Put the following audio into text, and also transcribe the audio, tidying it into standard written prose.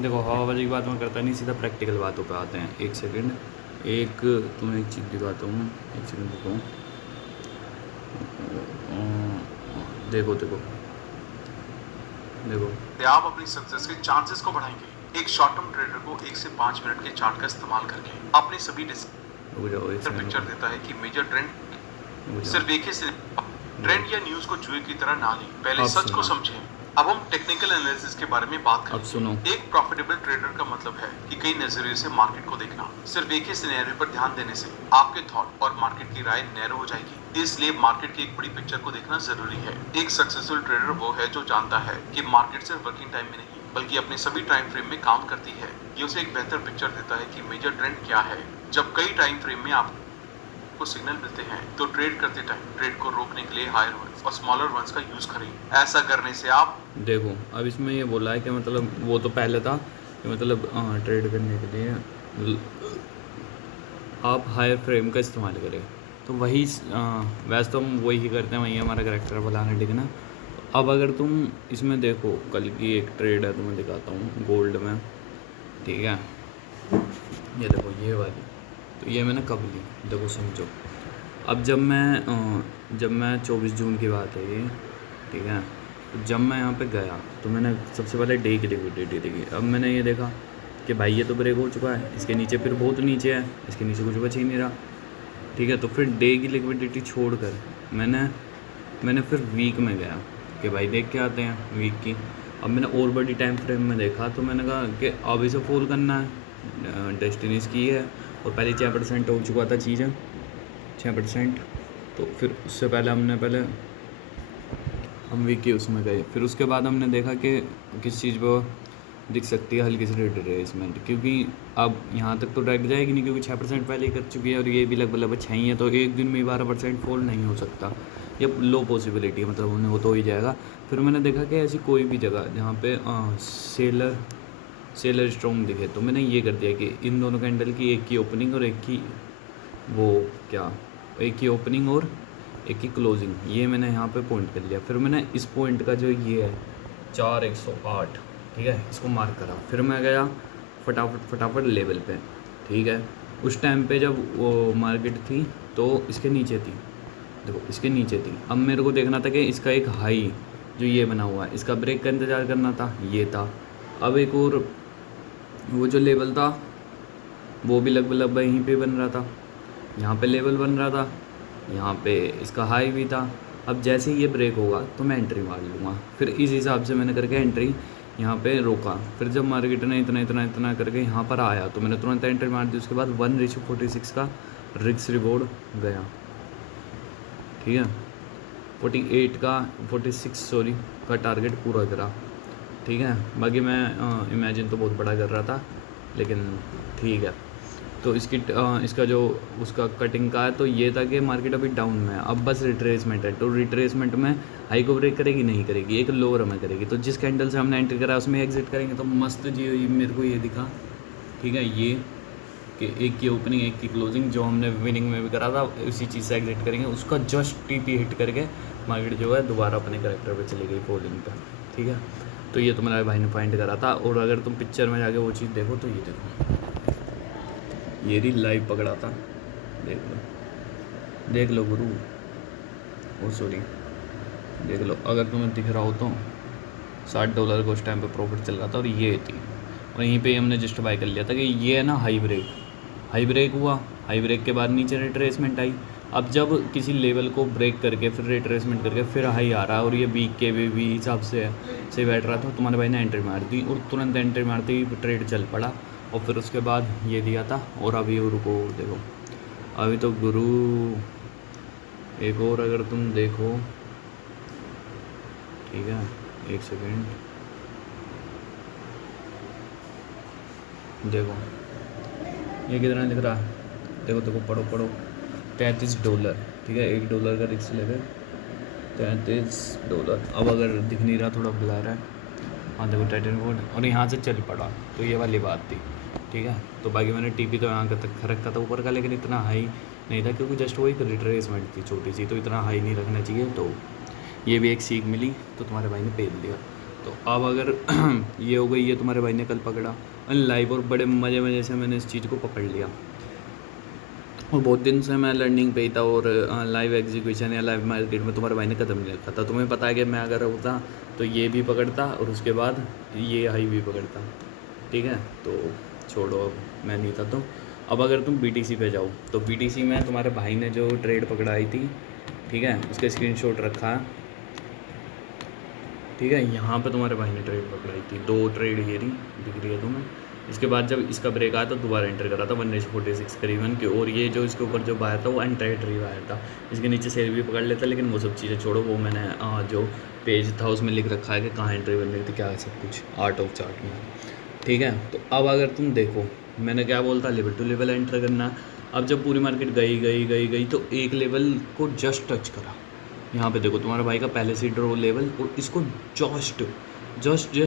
देखो हवाबाजी की बात मैं करता नहीं, सीधा प्रैक्टिकल बातों पे आते हैं। एक सेकंड, एक तुम्हें एक चीज़ दिखाता हूँ, एक सेकंड रुको। देखो देखो देखो, आप अपनी सक्सेस के चांसेस को बढ़ाएंगे। एक शॉर्ट टर्म ट्रेडर को 1 से 5 मिनट के चार्ट का इस्तेमाल करके अपने सभी रुक जाओ एक सेकंड, पिक्चर रुको देता है कि मेजर ट्रेंड रुक जाओ। सिर्फ एक ही से देखो ट्रेंड या न्यूज को जुए की तरह ना लें, पहले अब सच को सुनो, समझें। अब हम टेक्निकल एनालिसिस के बारे में बात अब सुनो। करेंगे। एक प्रॉफिटेबल ट्रेडर का मतलब है कि कई नजरिए से मार्केट को देखना। सिर्फ एक ही सिनेरियो पर ध्यान देने से आपके थॉट और मार्केट की राय नैरो हो जाएगी, इसलिए मार्केट की एक बड़ी पिक्चर को देखना जरूरी है। एक सक्सेसफुल ट्रेडर वो है जो जानता है कि मार्केट सिर्फ वर्किंग टाइम में नहीं बल्कि अपने सभी टाइम फ्रेम में काम करती है। ये उसे एक बेहतर पिक्चर देता है कि मेजर ट्रेंड क्या है। जब कई टाइम फ्रेम में आप को सिग्नल मिलते हैं तो ट्रेड करते टाइम ट्रेड को रोकने के लिए हायर वंस और स्मॉलर वंस का यूज करें। ऐसा करने से आप देखो अब इसमें ये बोला है कि मतलब वो तो पहले था कि मतलब ट्रेड करने के लिए आप हायर फ्रेम का इस्तेमाल करें, तो वही वैसे तो हम वही करते हैं, वही हमारा करेक्टर बनाना, ठीक है ना। तो अब अगर तुम इसमें देखो, कल की एक ट्रेड है, तुम्हें दिखाता हूँ गोल्ड में, ठीक है। ये देखो ये वाली, तो ये मैंने कब ली, देखो समझो। अब जब मैं 24 जून की बात है ये, ठीक है। तो जब मैं यहाँ पे गया तो मैंने सबसे पहले डे की लिक्विडिटी देखी। अब मैंने ये देखा कि भाई ये तो ब्रेक हो चुका है, इसके नीचे फिर बहुत नीचे है, इसके नीचे कुछ बच ही नहीं रहा, ठीक है। तो फिर डे की लिक्विडिटी छोड़कर मैंने फिर वीक में गया कि भाई देख के आते हैं वीक की। अब मैंने और बड़ी टाइम फ्रेम में देखा तो मैंने कहा कि अब इसे फॉल करना है, डेस्टिनीज की है, और पहले 6% हो चुका था चीज़ें, 6%। तो फिर उससे पहले हम वीक के उसमें गए, फिर उसके बाद हमने देखा कि किस चीज़ पर दिख सकती है हल्की सी रिट्रेसमेंट, क्योंकि अब यहाँ तक तो ड्रैग जाएगी नहीं, क्योंकि 6% पहले ही कर चुकी है और ये भी लगभग 6 ही है, तो एक दिन में 12% फॉल नहीं हो सकता, ये लो पॉसिबिलिटी है, मतलब उन्हें वो तो ही जाएगा। फिर मैंने देखा कि ऐसी कोई भी जगह जहाँ पे सेलर स्ट्रॉन्ग दिखे, तो मैंने ये कर दिया कि इन दोनों कैंडल की एक की ओपनिंग और एक की वो क्या एक की ओपनिंग और एक की क्लोजिंग, ये मैंने यहाँ पे पॉइंट कर लिया। फिर मैंने इस पॉइंट का जो ये है 4108, ठीक है, इसको मार्क करा। फिर मैं गया फटाफट लेवल पे, ठीक है। उस टाइम पे जब वो मार्केट थी तो इसके नीचे थी, देखो इसके नीचे थी। अब मेरे को देखना था कि इसका एक हाई जो ये बना हुआ है, इसका ब्रेक का इंतज़ार करना था, ये था। अब एक और वो जो लेवल था वो भी लगभग यहीं पे बन रहा था, यहाँ पे लेवल बन रहा था, यहाँ पे इसका हाई भी था। अब जैसे ही ये ब्रेक होगा तो मैं एंट्री मार लूँगा। फिर इस हिसाब से मैंने करके एंट्री यहाँ पे रोका। फिर जब मार्केट ने इतना करके यहाँ पर आया तो मैंने तुरंत एंट्री मार दी। उसके बाद 1:46 का रिस्क रिवॉर्ड गया, ठीक है। 46 सॉरी का टारगेट पूरा करा, ठीक है। बाकी मैं इमेजिन तो बहुत बड़ा कर रहा था, लेकिन ठीक है। तो इसका जो उसका कटिंग का है, तो ये था कि मार्केट अभी डाउन में है, अब बस रिट्रेसमेंट है। तो रिट्रेसमेंट में हाई को ब्रेक करेगी, नहीं करेगी, एक लोअर में करेगी। तो जिस कैंडल से हमने एंट्री करा उसमें एग्जिट करेंगे। तो मस्त जी मेरे को ये दिखा, ठीक है, ये कि एक की ओपनिंग एक की क्लोजिंग जो हमने विनिंग में भी करा था उसी चीज़ से एग्जिट करेंगे। उसका जस्ट टीपी हिट करके मार्केट जो है दोबारा अपने करेक्टर पे चली गई फॉलिंग पे, ठीक है। तो ये तो मेरे भाई ने फाइंड करा था। और अगर तुम पिक्चर में जाके वो चीज़ देखो तो ये देखो, ये भी लाइव पकड़ा था, देख लो गुरु, ओ सॉरी देख लो। अगर तुम्हें दिख रहा हो तो $60 का उस टाइम पे प्रॉफिट चल रहा था और ये थी, और यहीं पे हमने जस्ट बाय कर लिया था कि ये है ना हाई ब्रेक हुआ, हाई ब्रेक के बाद नीचे रिट्रेसमेंट आई। अब जब किसी लेवल को ब्रेक करके फिर रिट्रेसमेंट करके फिर हाई आ रहा है और ये वीक के भी हिसाब से बैठ रहा था, तुम्हारे भाई ने एंट्री मार दी और तुरंत एंट्री मारते ही ट्रेड चल पड़ा। और फिर उसके बाद ये दिया था। और अभी रुको देखो, अभी तो गुरु एक और अगर तुम देखो, ठीक है, एक सेकेंड देखो ये कितना लिख रहा है, देखो देखो पढ़ो $33, ठीक है। $1 का रिस्क लेकर $33। अब अगर दिख नहीं रहा, थोड़ा ब्लर है, हाँ देखो टाइटन बोर्ड, और यहाँ से चल पड़ा, तो ये वाली बात थी, ठीक है। तो बाकी मैंने टीपी तो यहाँ तक रखा था ऊपर का, लेकिन इतना हाई नहीं था क्योंकि जस्ट वो एक रिट्रेसमेंट थी छोटी सी, तो इतना हाई नहीं रखना चाहिए। तो ये भी एक सीख मिली, तो तुम्हारे भाई ने पेल दिया। तो अब अगर ये हो गई, ये तुम्हारे भाई ने कल पकड़ा लाइव, और बड़े मज़े से मैंने इस चीज़ को पकड़ लिया। और बहुत दिन से मैं लर्निंग पे ही था, और लाइव एग्जीक्यूशन या लाइव मार्केट में तुम्हारे भाई ने कदम नहीं रखा था। तुम्हें पता है कि मैं अगर होता तो ये भी पकड़ता और उसके बाद ये हाई भी पकड़ता, ठीक है। तो छोड़ो, अब मैं नहीं था। तो अब अगर तुम BTC पे जाओ तो BTC में तुम्हारे भाई ने जो ट्रेड पकड़ाई थी, ठीक है, उसका स्क्रीनशॉट रखा है, ठीक है। यहाँ पे तुम्हारे भाई ने ट्रेड पकड़ाई थी, 2 ट्रेड ये रही, दिख रही है तुम्हें। इसके बाद जब इसका ब्रेक आया तो दोबारा एंटर करा था 146 करीबन के, और ये जो इसके ऊपर जो बायर था वो एंट्री बायर था। इसके नीचे सेल भी पकड़ लेता, लेकिन वो सब चीज़ें छोड़ो, वो मैंने जो पेज था उसमें लिख रखा है कि कहाँ एंट्री बननी थी, क्या सब कुछ आर्ट ऑफ चार्ट में, ठीक है। तो अब अगर तुम देखो, मैंने क्या बोलता, लेवल टू लेवल एंटर करना है। अब जब पूरी मार्केट गई तो एक लेवल को जस्ट टच करा। यहाँ पे देखो तुम्हारा भाई का पहले से ड्रॉ लेवल, और इसको जस्ट